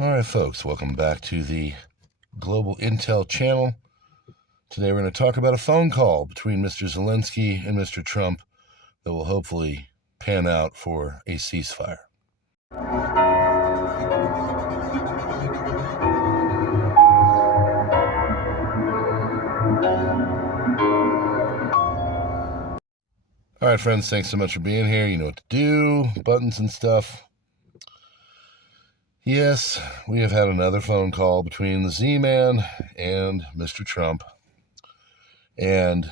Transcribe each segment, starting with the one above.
All right, folks, welcome back to the Global Intel channel. Today we're going to talk about a phone call between Mr. Zelensky and Mr. Trump that will hopefully pan out for a ceasefire. All right, friends, thanks so much for being here. You know what to do, buttons and stuff. Yes, we have had another phone call between the Z-Man and Mr. Trump, and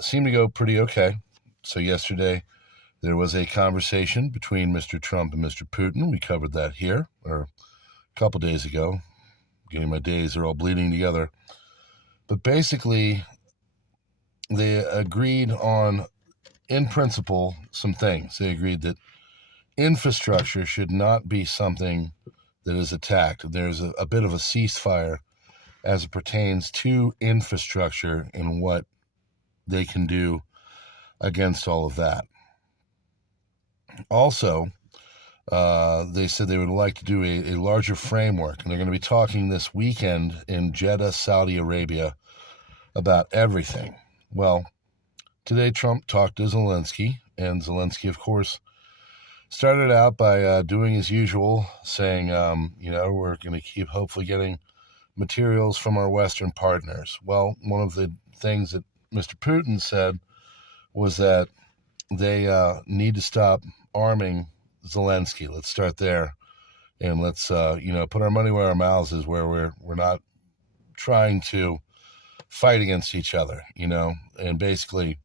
seemed to go pretty okay. So yesterday, there was a conversation between Mr. Trump and Mr. Putin. We covered that here, or a couple days ago. Getting my days are all bleeding together. But basically, they agreed on, in principle, some things. They agreed that infrastructure should not be something that is attacked. There's a bit of a ceasefire as it pertains to infrastructure and what they can do against all of that. Also, they said they would like to do a larger framework, and they're going to be talking this weekend in Jeddah, Saudi Arabia, about everything. Well, today Trump talked to Zelensky, and Zelensky, of course, started out by doing his usual, saying, we're going to keep hopefully getting materials from our Western partners. Well, one of the things that Mr. Putin said was that they need to stop arming Zelensky. Let's start there, and let's put our money where our mouths is, where we're not trying to fight against each other, and basically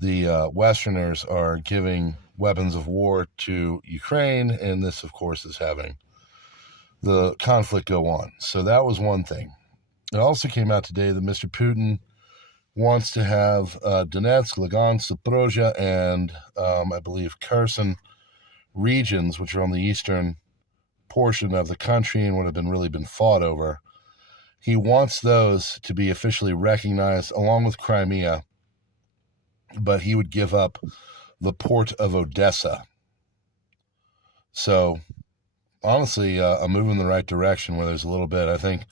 the Westerners are giving weapons of war to Ukraine, and this, of course, is having the conflict go on. So that was one thing. It also came out today that Mr. Putin wants to have Donetsk, Lugansk, Zaporozhye, and I believe Kherson regions, which are on the eastern portion of the country and would have really been fought over. He wants those to be officially recognized along with Crimea, but he would give up the port of Odessa. So, honestly, a move in the right direction where there's a little bit. I think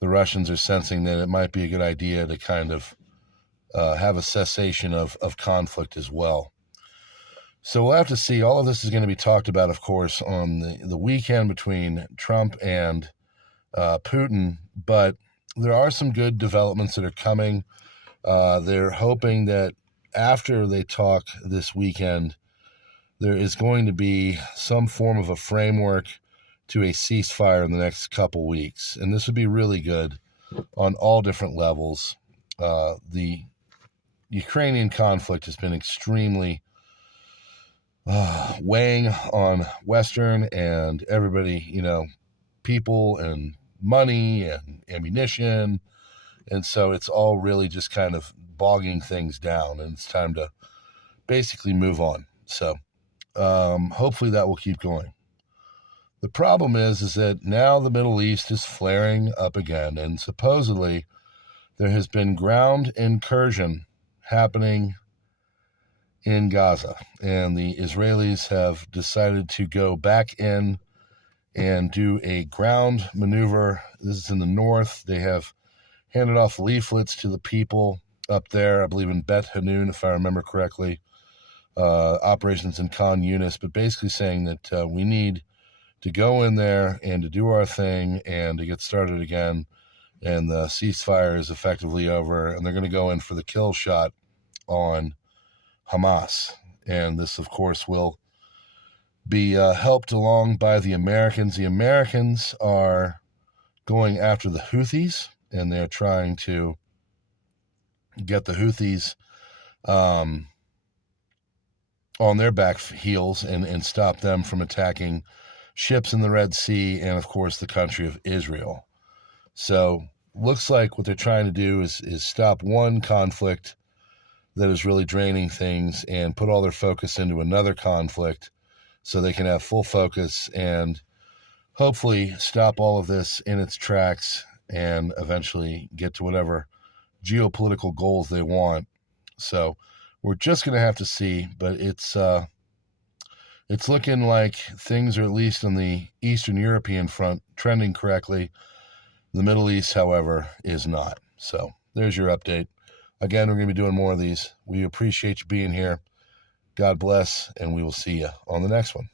the Russians are sensing that it might be a good idea to kind of have a cessation of conflict as well. So we'll have to see. All of this is going to be talked about, of course, on the weekend between Trump and Putin, but there are some good developments that are coming. They're hoping that after they talk this weekend, there is going to be some form of a framework to a ceasefire in the next couple weeks. And this would be really good on all different levels. The Ukrainian conflict has been extremely weighing on Western and everybody, people and money and ammunition. And so it's all really just kind of bogging things down, and it's time to basically move on. So hopefully that will keep going. The problem is that now the Middle East is flaring up again, and supposedly there has been ground incursion happening in Gaza, and the Israelis have decided to go back in and do a ground maneuver. This is in the north. They have handed off leaflets to the people up there, I believe in Bet Hanun, if I remember correctly, operations in Khan Yunis, but basically saying that we need to go in there and to do our thing and to get started again, and the ceasefire is effectively over, and they're going to go in for the kill shot on Hamas. And this, of course, will be helped along by the Americans. The Americans are going after the Houthis, and they're trying to get the Houthis on their back heels and stop them from attacking ships in the Red Sea and, of course, the country of Israel. So looks like what they're trying to do is stop one conflict that is really draining things and put all their focus into another conflict so they can have full focus and hopefully stop all of this in its tracks and eventually get to whatever geopolitical goals they want. So we're just going to have to see, but it's it's looking like things are, at least on the Eastern European front, trending correctly. The Middle East, however, is not. So there's your update. Again, we're going to be doing more of these. We appreciate you being here. God bless, and we will see you on the next one.